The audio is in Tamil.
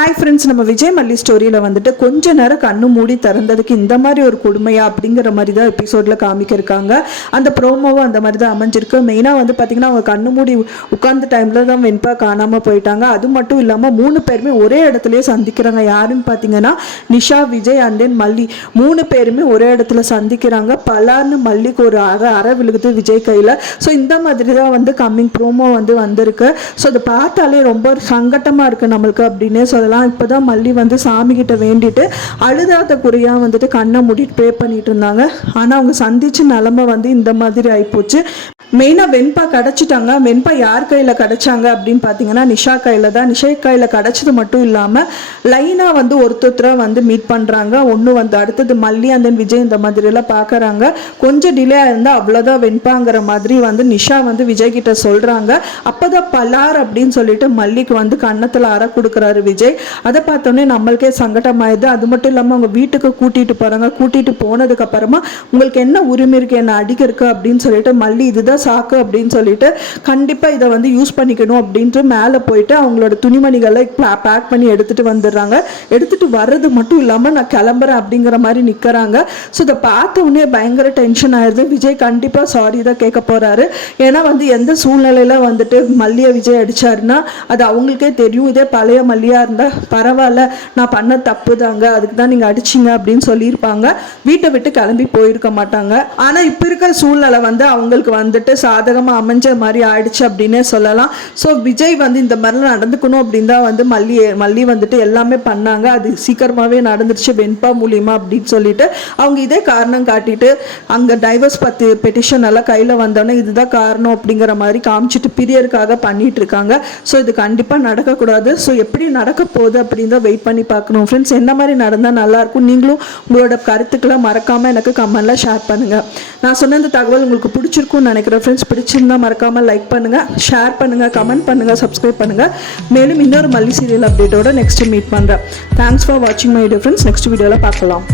ஹாய் ஃப்ரெண்ட்ஸ், நம்ம விஜய் மல்லி ஸ்டோரியில் வந்துட்டு கொஞ்ச நேரம் கண்ணு மூடி திறந்ததுக்கு இந்த மாதிரி ஒரு கொடுமையா அப்படிங்கிற மாதிரி தான் எபிசோடில் காமிக்கிருக்காங்க. அந்த ப்ரோமோவும் அந்த மாதிரி தான் அமைஞ்சிருக்கு. மெயினாக வந்து பார்த்திங்கன்னா அவங்க கண்ணு மூடி உட்கார்ந்த டைமில் தான் வெண்பா காணாமல் போயிட்டாங்க. அது மட்டும் இல்லாமல் 3 பேருமே ஒரே இடத்துலையே சந்திக்கிறாங்க. யாருன்னு பார்த்தீங்கன்னா நிஷா, விஜய் அண்ட் தென் மல்லி 3 பேருமே ஒரே இடத்துல சந்திக்கிறாங்க. பலார்னு மல்லிக்கு ஒரு அரை விழுகுது விஜய் கையில். ஸோ இந்த மாதிரி தான் வந்து கம்மிங் ப்ரோமோ வந்து வந்திருக்கு. ஸோ அதை பார்த்தாலே ரொம்ப சங்கட்டமாக இருக்குது நம்மளுக்கு அப்படின்னே சொல்லலாம். இப்போதான் மல்லி வந்து சாமி கிட்ட வேண்டிட்டு அழுதாத குறையா வந்துட்டு கண்ணை மூடிட்டு ப்ரே பண்ணிட்டு இருந்தாங்க. ஆனால் அவங்க சந்திச்ச நிலைமை வந்து இந்த மாதிரி ஆயிப்போச்சு. மெயினாக வெண்பா கிடச்சிட்டாங்க. வெண்பா யார் கையில் கிடச்சாங்க அப்படின்னு பார்த்தீங்கன்னா நிஷா கையில் தான். நிஷா கையில் கிடச்சது மட்டும் இல்லாமல் லைனாக வந்து ஒருத்தராக வந்து மீட் பண்ணுறாங்க. ஒன்று வந்து அடுத்தது மல்லி அண்ட் தென் விஜய் இந்த மாதிரிலாம் பார்க்குறாங்க. கொஞ்சம் டிலே இருந்தால் அவ்வளோதான் வெண்பாங்கிற மாதிரி வந்து நிஷா வந்து விஜய் கிட்ட சொல்கிறாங்க. அப்போ தான் பலார் அப்படின்னு சொல்லிட்டு மல்லிக்கு வந்து கன்னத்தில் அற கொடுக்குறாரு விஜய். அதை பார்த்தோன்னே நம்மளுக்கே சங்கடமாயிடுது. அது மட்டும் இல்லாமல் அவங்க வீட்டுக்கு கூட்டிகிட்டு போகிறாங்க. கூட்டிகிட்டு போனதுக்கப்புறமா உங்களுக்கு என்ன உரிமை இருக்குது என்ன அடிக்கிறதுக்கு அப்படின்னு சொல்லிட்டு மல்லி இதுதான் சாக்கு அப்படின்னு சொல்லிட்டு கண்டிப்பாக இதை வந்து யூஸ் பண்ணிக்கணும் அப்படின்ட்டு மேலே போயிட்டு அவங்களோட துணிமணிகளை பேக் பண்ணி எடுத்துகிட்டு வந்துடுறாங்க. எடுத்துகிட்டு வர்றது மட்டும் இல்லாமல் நான் கிளம்புறேன் அப்படிங்கிற மாதிரி நிற்கிறாங்க. ஸோ இதை பார்த்த உடனே பயங்கர டென்ஷன் ஆயிடுது. விஜய் கண்டிப்பாக சாரி தான் கேட்க போகிறாரு. ஏன்னா வந்து எந்த சூழ்நிலையில் வந்துட்டு மல்லியை விஜய் அடித்தாருன்னா அது அவங்களுக்கே தெரியும். இதே பழைய மல்லியாக இருந்தால் பரவாயில்ல, நான் பண்ண தப்பு தாங்க, அதுக்கு தான் நீங்கள் அடிச்சிங்க அப்படின்னு சொல்லியிருப்பாங்க. வீட்டை விட்டு கிளம்பி போயிருக்க மாட்டாங்க. ஆனால் இப்போ இருக்கிற சூழ்நிலை வந்து அவங்களுக்கு வந்துட்டு சாதகமாக அமைஞ்ச மாதிரி ஆயிடுச்சு அப்படின்னே சொல்லலாம். ஸோ விஜய் வந்து இந்த மாதிரிலாம் நடந்துக்கணும் அப்படின்னு தான் வந்து மல்லி வந்துட்டு எல்லாமே பண்ணாங்க. அது சீக்கிரமாகவே நடந்துருச்சு வெண்பா மூலியமாக அப்படின்னு சொல்லிட்டு அவங்க இதே காரணம் காட்டிட்டு அங்கே டைவர்ஸ் பற்றி பெட்டிஷன் எல்லாம் கையில் வந்தோன்னே இதுதான் காரணம் அப்படிங்கிற மாதிரி காமிச்சிட்டு பிரியருக்காக பண்ணிட்டு இருக்காங்க. ஸோ இது கண்டிப்பாக நடக்கக்கூடாது. ஸோ எப்படி நடக்க போகுது அப்படின்னு தான் வெயிட் பண்ணி பார்க்கணும். ஃப்ரெண்ட்ஸ், என்ன மாதிரி நடந்தால் நல்லாயிருக்கும்? நீங்களும் உங்களோட கருத்துக்களை மறக்காமல் எனக்கு கமெண்ட்டில் ஷேர் பண்ணுங்கள். நான் சொன்ன இந்த தகவல் உங்களுக்கு பிடிச்சிருக்கும்னு நினைக்கிறேன். ஃப்ரெண்ட்ஸ், பிடிச்சிருந்தா மறக்காமல் லைக் பண்ணுங்கள், ஷேர் பண்ணுங்கள், கமெண்ட் பண்ணுங்கள், சப்ஸ்கிரைப் பண்ணுங்கள். மேலும் இன்னொரு மல்லி சீரியல் அப்டேட்டோட நெக்ஸ்ட் மீட் பண்ணுறேன். தேங்க்ஸ் ஃபார் வாட்சிங் மை வீடியோ ஃப்ரெண்ட்ஸ். நெக்ஸ்ட் வீடியோவில் பார்க்கலாம்.